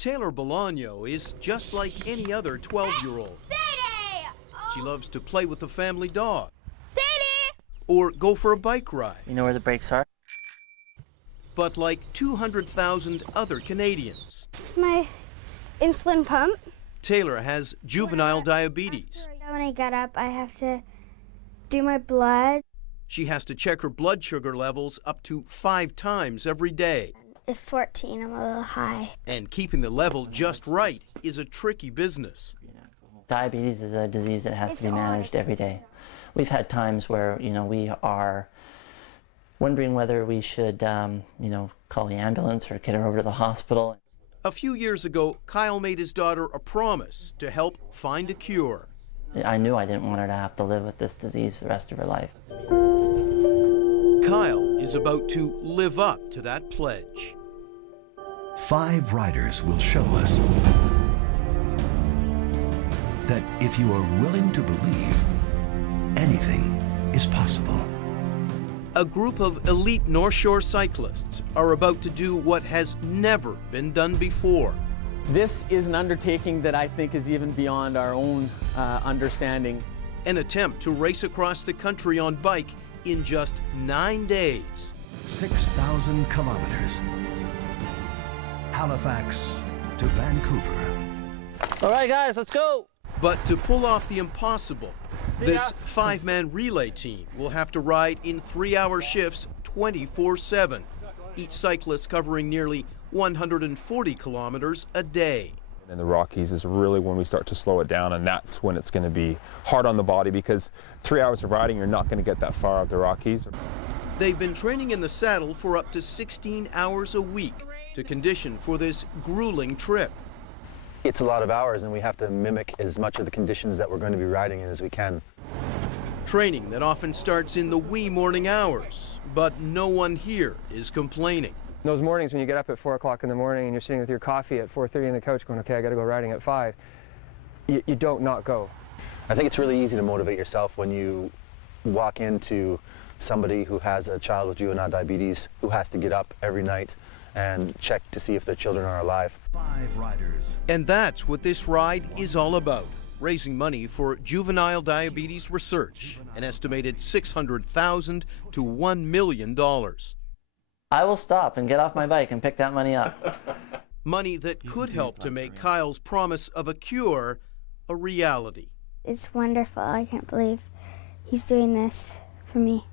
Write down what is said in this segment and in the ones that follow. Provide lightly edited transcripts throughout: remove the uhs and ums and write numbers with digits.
Taylor Bolaño is just like any other 12-year-old. She loves to play with the family dog. Or go for a bike ride. You know where the brakes are? But like 200,000 other Canadians, It's my insulin pump. Taylor has juvenile diabetes. When I get up, I have to do my blood. She has to check her blood sugar levels up to 5 times every day. At 14, I'm a little high. And keeping the level just right is a tricky business. Diabetes is a disease that has to be managed every day. We've had times where, we are wondering whether we should, call the ambulance or get her over to the hospital. A few years ago, Kyle made his daughter a promise to help find a cure. I knew I didn't want her to have to live with this disease the rest of her life. Kyle is about to live up to that pledge. 5 riders will show us that if you are willing to believe, anything is possible. A group of elite North Shore cyclists are about to do what has never been done before. This is an undertaking that I think is even beyond our own understanding. An attempt to race across the country on bike in just 9 days. 6,000 kilometers. Halifax to Vancouver. All right, guys, let's go. But to pull off the impossible, this 5-man relay team will have to ride in 3-hour shifts 24/7, each cyclist covering nearly 140 kilometers a day. In the Rockies is really when we start to slow it down, and that's when it's going to be hard on the body, because 3 hours of riding, you're not going to get that far up the Rockies. They've been training in the saddle for up to 16 hours a week to condition for this grueling trip. It's a lot of hours, and we have to mimic as much of the conditions that we're going to be riding in as we can. Training that often starts in the wee morning hours, but no one here is complaining. Those mornings when you get up at 4 o'clock in the morning and you're sitting with your coffee at 4:30 on the couch going, okay, I got to go riding at 5, you don't not go. I think it's really easy to motivate yourself when you walk into somebody who has a child with juvenile diabetes who has to get up every night and check to see if their children are alive. 5 riders. And that's what this ride is all about, raising money for juvenile diabetes research, an estimated $600,000 to $1 million. I will stop and get off my bike and pick that money up. Money that could help to make Kyle's promise of a cure a reality. It's wonderful. I can't believe he's doing this for me.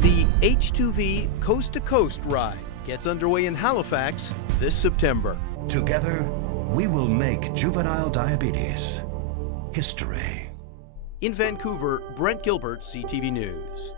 The H2V Coast to Coast ride gets underway in Halifax this September. Together, we will make juvenile diabetes history. In Vancouver, Brent Gilbert, CTV News.